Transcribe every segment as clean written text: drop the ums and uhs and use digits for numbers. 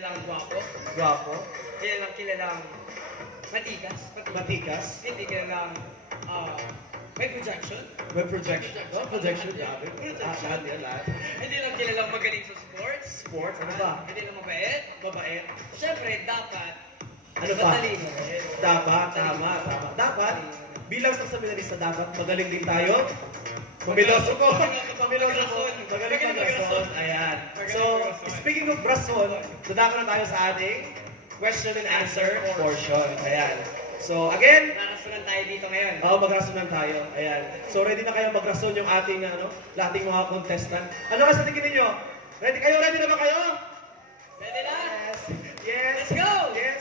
kilalang gwapo. Guwapo. Hindi lang kilalang matikas. Matikas. Hindi kilalang may projection. May projection. Oh, projection. Grabe. Projection. Lahat yan, lahat. Hindi lang kilalang magaling sa sports. Sports. Ano ba? Hindi lang mabait. Mabait. Siyempre, dapat Ano pa? matalino rin. Dapat. Tama. Dapat. Bilang sa seminarista, dapat magaling din tayo. Pumiloso ko. Pumiloso ko. Magaling ka brason. Ayan. So, speaking of brason, dadako na tayo sa ating question and answer portion. Ayan. So, again, Narasunan tayo dito ngayon. magrason tayo. Ayan. So, ready na kayo magrason yung ating, ating mga contestant. Ano ka sa tingin ninyo? Ready kayo? Ready na ba kayo? Ready na? Yes. Yes. Let's go! Yes.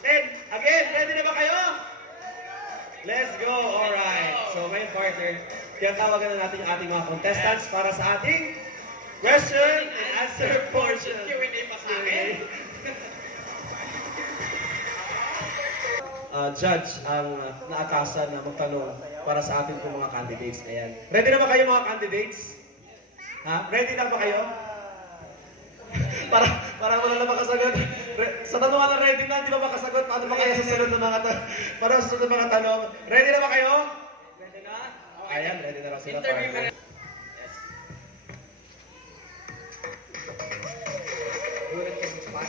And, again, ready na ba kayo? Let's go. Alright. So, ngayon, partner, tinatawagan na natin yung ating mga contestants para sa ating question and answer portion. Q&A pa sa akin. Judge ang naatasan na magtanong para sa ating pong mga candidates. Ayan. Ready na ba kayo mga candidates? Ha? Ready na ba kayo? para wala na makasagot. Sa tanungan na ready na, hindi ba makasagot? Paano ba kayo susunod ng mga para sa susunod ng mga tanong? Ready na ba kayo? Ready na? Ayan, ready na lang sila. Interview ka partner. rin. Yes. Gulat ka sa spot.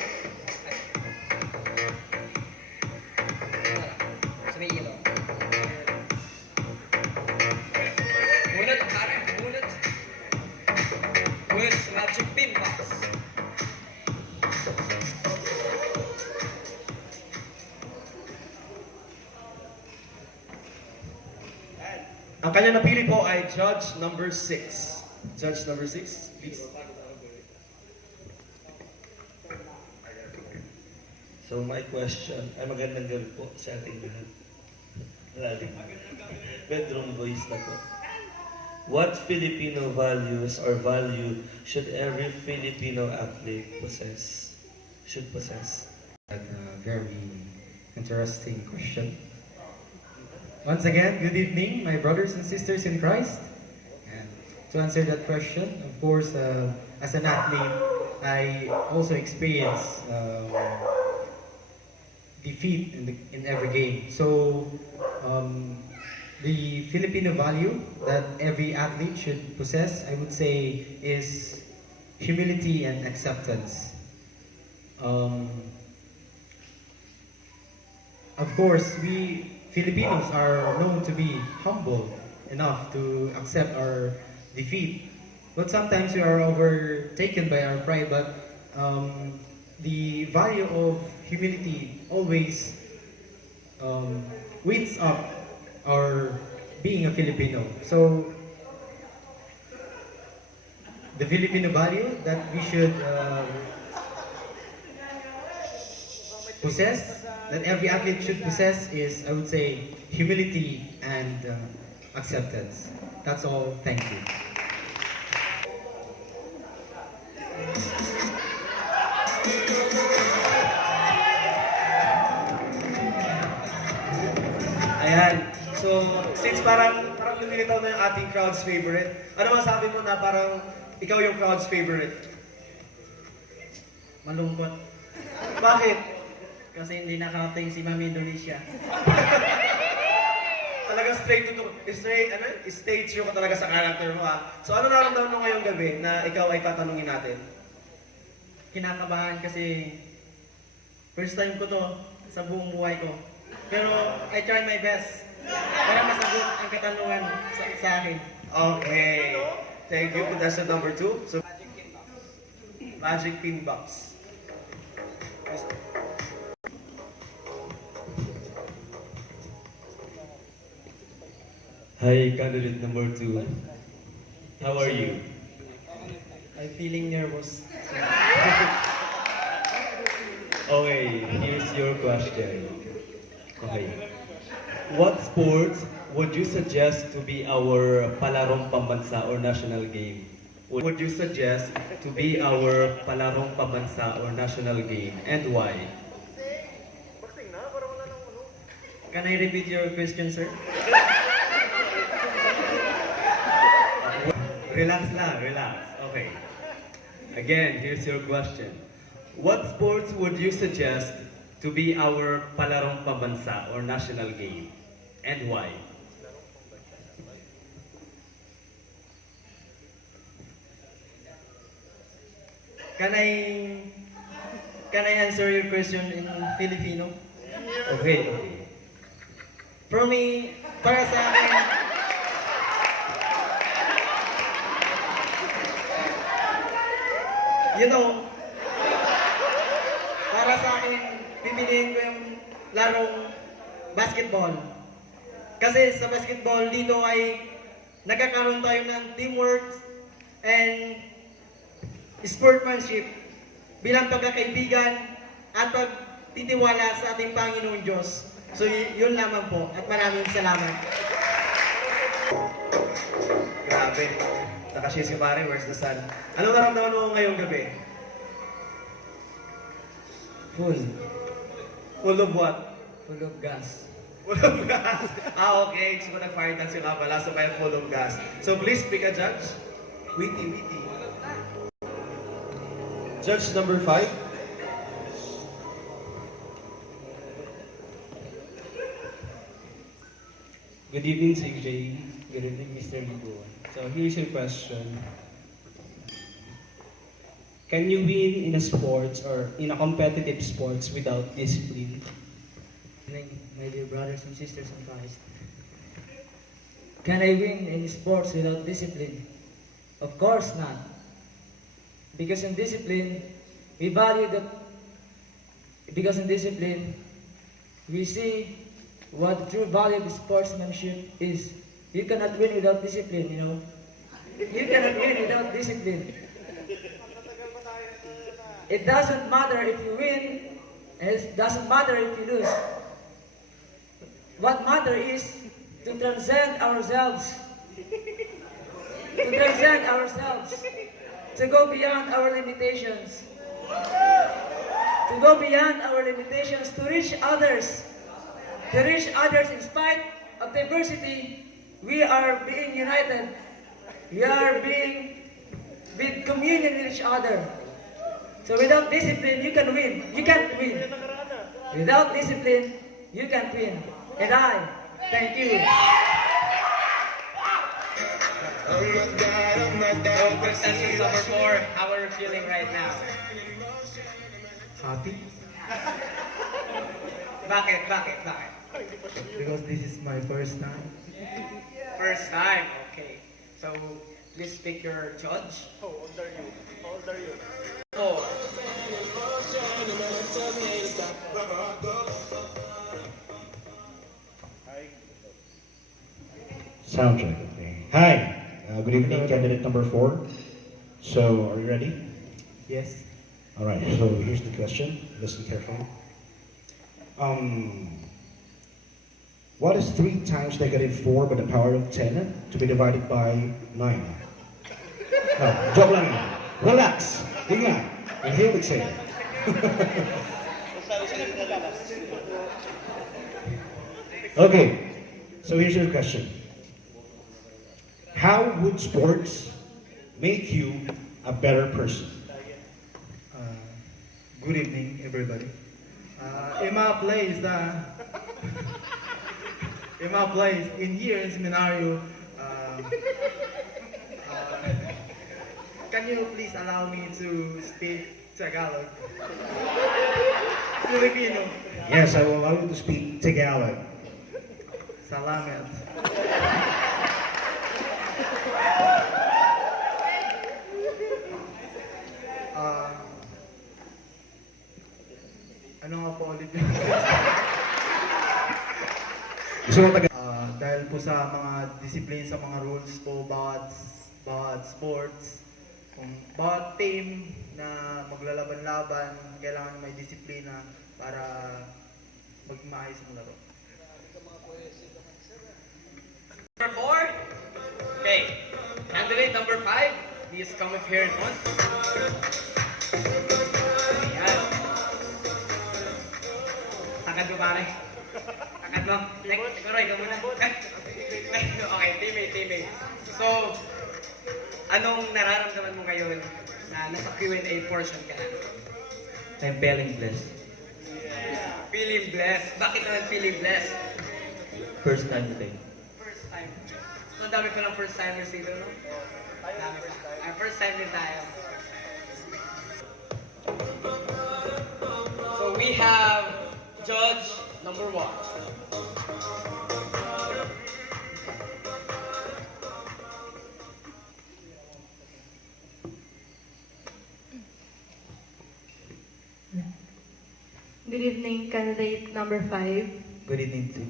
Sa may ilaw. Gulat, pare. Gulat. Gulat sa magic pin box. Ang kanya napili po ay Judge number 6. Judge number 6, please. So my question, ay magandang gabi po sa ating lahat. Malalim. Bedroom voice na po. What Filipino values or value should every Filipino athlete possess? Should possess? A very interesting question. Once again, good evening, my brothers and sisters in Christ. And to answer that question, of course, as an athlete, I also experience defeat in every game. So, the Filipino value that every athlete should possess, I would say, is humility and acceptance. Of course, we Filipinos are known to be humble enough to accept our defeat. But sometimes we are overtaken by our pride, but the value of humility always weights up our being a Filipino. So, the Filipino value that we should possess, that every athlete should possess is, I would say, humility and acceptance. That's all. Thank you. Ayan. So, since parang lumilitaw na yung ating crowd's favorite, ano masabi mo na parang ikaw yung crowd's favorite? Malungkot. Bakit? Kasi hindi nakarating si Mami Indonesia. Talagang stay true ka talaga sa character mo ha. So ano nararamdaman mo ngayong gabi na ikaw ay tatanungin natin? Kinakabahan kasi first time ko to sa buong buhay ko. Pero I tried my best para masagot ang katanungan sa akin. Okay. Thank you. Contestant number 2. So, Magic Pin Box. Hi, candidate number 2. How are you? I'm feeling nervous. Okay, here's your question. Okay. What sports would you suggest to be our palarong pambansa or national game? Would you suggest to be our palarong pambansa or national game, and why? Can I repeat your question, sir? Relax lang, relax. Okay. Again, here's your question. What sports would you suggest to be our palarong pambansa or national game? And why? Can I can I answer your question in Filipino? Okay. For me, para sa akin, you know, para sa akin, pipiliin ko yung larong basketball. Kasi sa basketball, dito ay nagkakaroon tayo ng teamwork and sportsmanship bilang pagkakaibigan at pagtitiwala sa ating Panginoon Diyos. So yun lamang po at maraming salamat. Grabe. Nakashare si pare, where's the sun? Anong naramdaman mo ngayong gabi? Full. Full of what? Full of gas. Full of gas. Okay. So nag-fire dance yung pala, so kaya full of gas. So please pick a judge. Witty. Judge number 5. Good evening, CJ. Good evening, Mr. Ligo. So here's your question. Can you win in a sports or in a competitive sports without discipline? My dear brothers and sisters in Christ. Can I win in sports without discipline? Of course not. Because in discipline, we see what the true value of sportsmanship is. You cannot win without discipline, you know. You cannot win without discipline. It doesn't matter if you win, and it doesn't matter if you lose. What matters is to transcend ourselves. To transcend ourselves. To go beyond our limitations. To go beyond our limitations, to reach others. To reach others in spite of diversity, we are being united. We are being with communion with each other. So without discipline, you can win. You can't win. Without discipline, you can't win. And I thank you. So, contestant number 4, how are you feeling right now? Happy? Bakit? Because this is my first time. First time, okay. So, please pick your judge. How old are you? Oh. Sound check. Okay. Hi. Good evening, candidate number 4. So, are you ready? Yes. All right. So here's the question. Listen carefully. What is 3 times negative 4 by the power of 10 to be divided by 9? No, joke lang yan. Relax. Tingnan. And here we say. Okay. So here's your question. How would sports make you a better person? Good evening, everybody. In my place, in here in Seminario, can you please allow me to speak Tagalog? Filipino. Yes, I will allow you to speak Tagalog. Salamat. Ano nga po ulit yun? Gusto mo taga- Dahil po sa mga discipline, sa mga rules po bawat sports, kung bawat team na maglalaban-laban, kailangan may disiplina para magmaayos ang laro. Number 4. Okay. Candidate number 5. Please come up here in front. Ayan. Takad mo pare. Takad mo. Siguro ikaw muna. Okay, teammate. So, anong nararamdaman mo ngayon na nasa Q&A portion ka na? I'm feeling blessed. Feeling blessed. Bakit naman feeling blessed? First time today. First time. So, ang dami pa ng first timers dito, no? Dami pa. First time din tayo. So, we have judge number 1. Good evening, candidate number 5. Good evening too.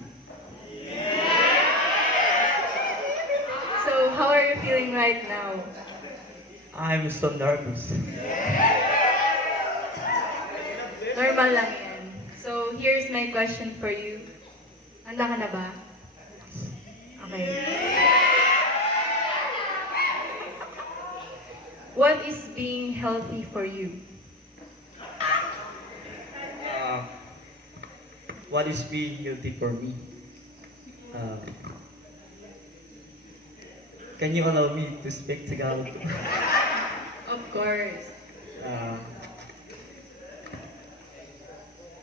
So, how are you feeling right now? I'm so nervous. Normal lang yan. So, here's my question for you. Handa ka na ba? Okay. What is being healthy for you? What is being guilty for me? Can you allow me to speak Tagalog? Of course.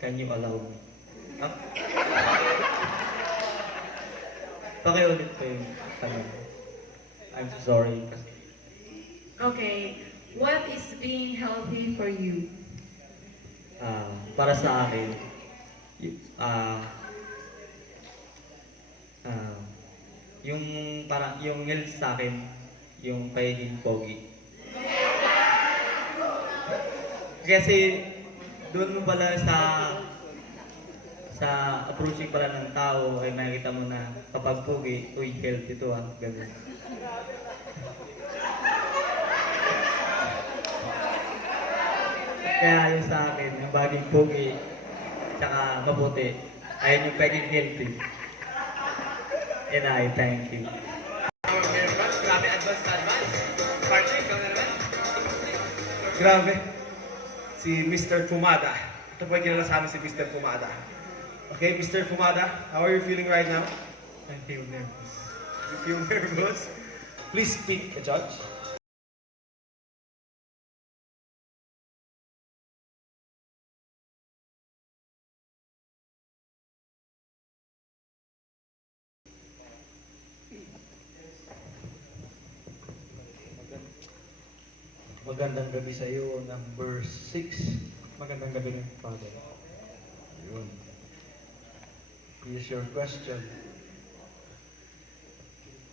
Can you allow me? Pakiulit ko yung tanong. I'm so sorry. Okay. What is being healthy for you? Para sa akin, yung yung health sa akin, yung pagiging pogi. Kasi doon mo pala sa approaching pala ng tao ay makikita mo na kapag pogi, uy, health ito ganun. Kaya yung sa akin, yung baging pogi, tsaka mabuti, ayun yung pagiging healthy. And I thank you. Very much. Grabe advance na advance. Partner, ikaw na naman. Grabe. Si Mr. Fumada. Ito po yung kilala sa amin si Mr. Fumada. Okay, Mr. Fumada, how are you feeling right now? I feel nervous. You feel nervous? Please speak, Judge. Magandang gabi sa iyo, number 6. Magandang gabi rin, Father. Yun. Here's your question.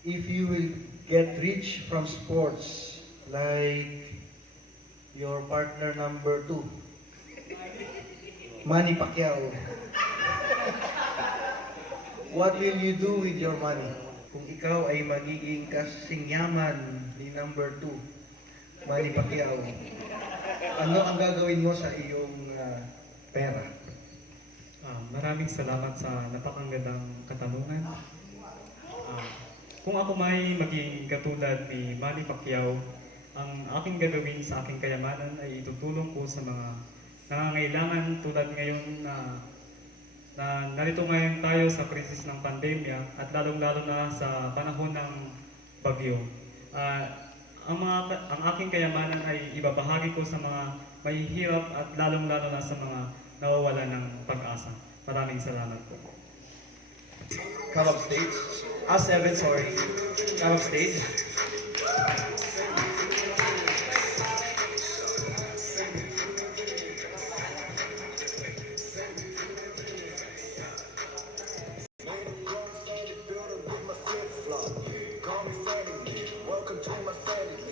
If you will get rich from sports, like your partner number 2, Manny Pacquiao, what will you do with your money? Kung ikaw ay magiging kasing yaman ni number 2, Manny Pacquiao, ano ang gagawin mo sa iyong pera? Maraming salamat sa napakagandang katanungan. Kung ako may maging katulad ni Manny Pacquiao, ang aking gagawin sa aking kayamanan ay itutulong ko sa mga nangangailangan tulad ngayon na narito ngayon tayo sa krisis ng pandemya at lalong-lalo na sa panahon ng bagyo. Ang aking kayamanan ay ibabahagi ko sa mga mahihirap at lalong-lalo na sa mga nawawala ng pag-asa. Maraming salamat po. Come up stage. 7, sorry. Come up stage.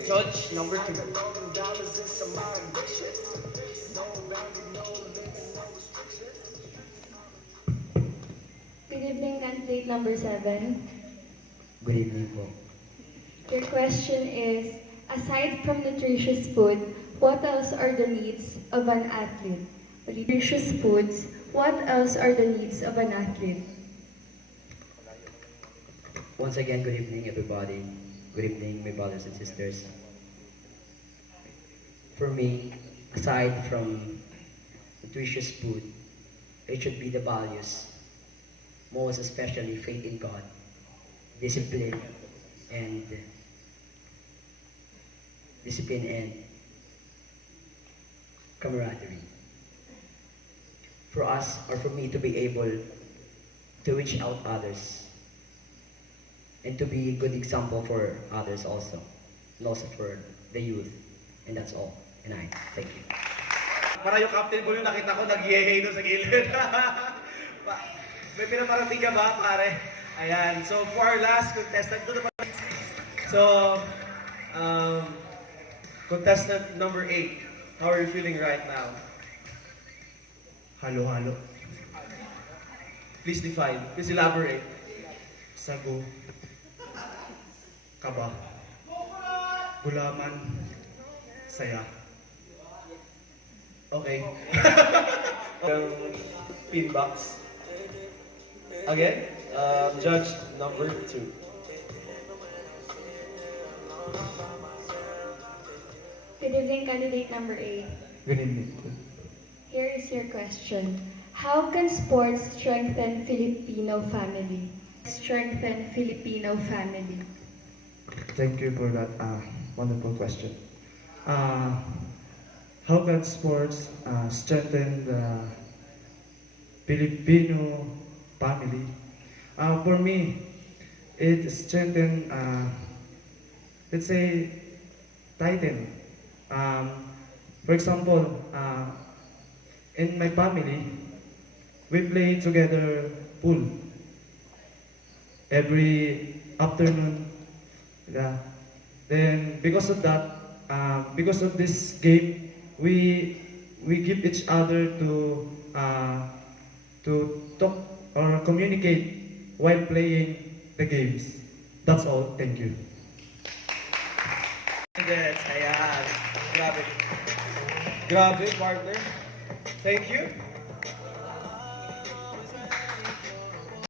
Judge number 2. Good evening, candidate number 7. Good evening po. Your question is, aside from nutritious food, what else are the needs of an athlete? Nutritious foods, what else are the needs of an athlete? Once again, good evening everybody. Good evening my brothers and sisters. For me, aside from nutritious food, it should be the values, most especially faith in God, discipline and camaraderie. for us or for me to be able to reach out others and to be a good example for others also, and also for the youth. And that's all. And I thank you. Para yung Captain Bull yung nakita ko, nag-yehey doon sa gilid. May pinaparating ka ba, pare? Ayan. So, for our last contestant, doon naman. So, contestant number 8. How are you feeling right now? Halo-halo. Please define. Please elaborate. Sago. Kaba. Gulaman. Saya. Okay. Pin box. Again, judge number 2. Good evening, candidate number 8. Good evening. Here is your question. How can sports strengthen Filipino family? Strengthen Filipino family. Thank you for that wonderful question. How can sports strengthen the Filipino family? For me, it strengthen, let's say, tighten. For example, in my family, we play together pool every afternoon. Yeah. Then because of that, because of this game, we give each other to talk or communicate while playing the games. That's all. Thank you. Yes, ayan. Grabe. Grabe, partner. Thank you.